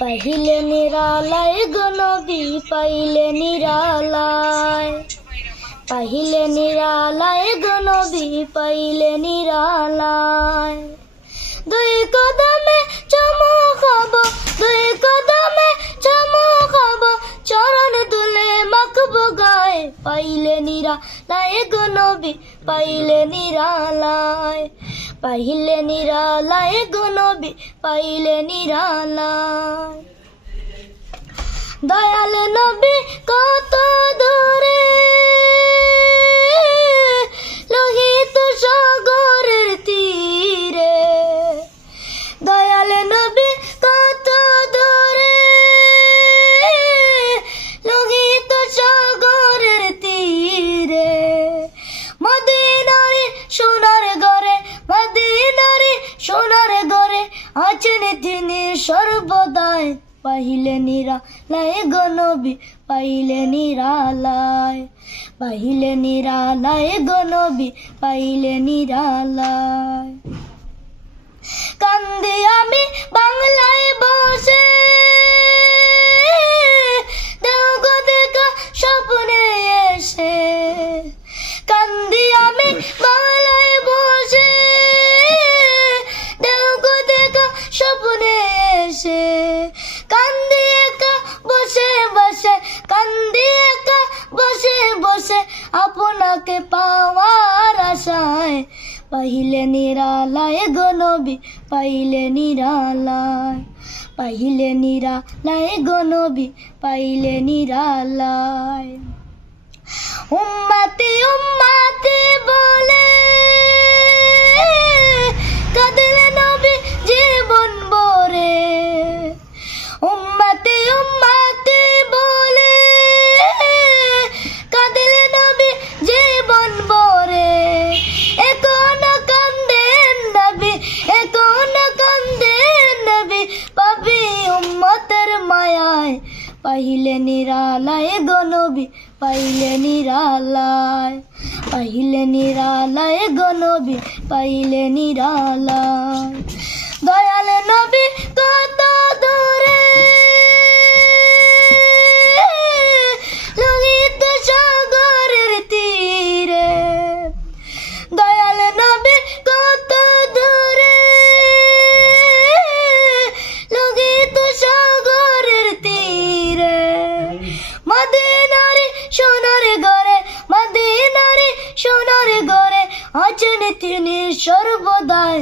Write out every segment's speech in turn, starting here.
পাইলে নিরালায় গো নবী পাইলে নিরালায়, পাইলে নিরালায় গো নবী পাইলে নিরালায়। দুই কদমে চুমু খাবো, দুই কদমে চুমু খাবো, চরণ দুলে মাখবো গায়ে। পাইলে নিরালায় গো নবী পাইলে নিরালায়, পাইলে নিরালায় গো নবী পাইলে নিরালায়। দয়াল নবী কত দূরে লোহিত সাগরের তীরে, দয়াল নবী কত দূরে লোহিত সাগরের তীরে। মদিনার সোনার ঘরে, মদিনার সোনার ঘরে আছেন তিনি সর্বদাই। পাইলে নিরালায় গো নবী পাইলে নিরালায়, পাইলে নিরালায় গো নবী পাইলে নিরালায়। কান্দি আমি বাংলায় বসে, দেও গো দেখা স্বপ্নে এসে। কান্দি আমি বাংলায় বসে, দেও গো দেখা স্বপ্নে এসে। কান্দি একা বসে বসে, কান্দি একা বসে বসে, আপনাকে পাওয়ার আশায়। পাইলে নিরালায় গো নবী পাইলে নিরালায়, পাইলে নিরালায় গো নবী পাইলে নিরালায়। উম্মতি উম্মতি বলে কাঁদলে নবী জীবন ভরে, উম্মতি উম্মতি বলে কাঁদলে নবী জীবন ভরে। এখনো কান্দেন নবী, এখনো কান্দেন নবী, পাপী উম্মতের মায়ায়। পাইলে নিরালায় গো নবী পাইলে নিরালায়, পাইলে নিরালায় গো নবী পাইলে নিরালায়। দয়াল নবী কত দূরে লোহিত সাগরের তীরে, দয়াল নবী কত দূরে লোহিত সাগরের তীরে। মদিনার সোনার ঘরে, মদিনার সোনার ঘরে আছেন তিনি সর্বদাই।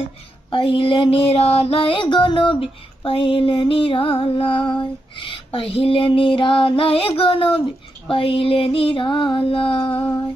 পাইলে নিরালায় গো নবী পাইলে নিরালায়, পাইলে নিরালায় গো নবী পাইলে নিরালায়।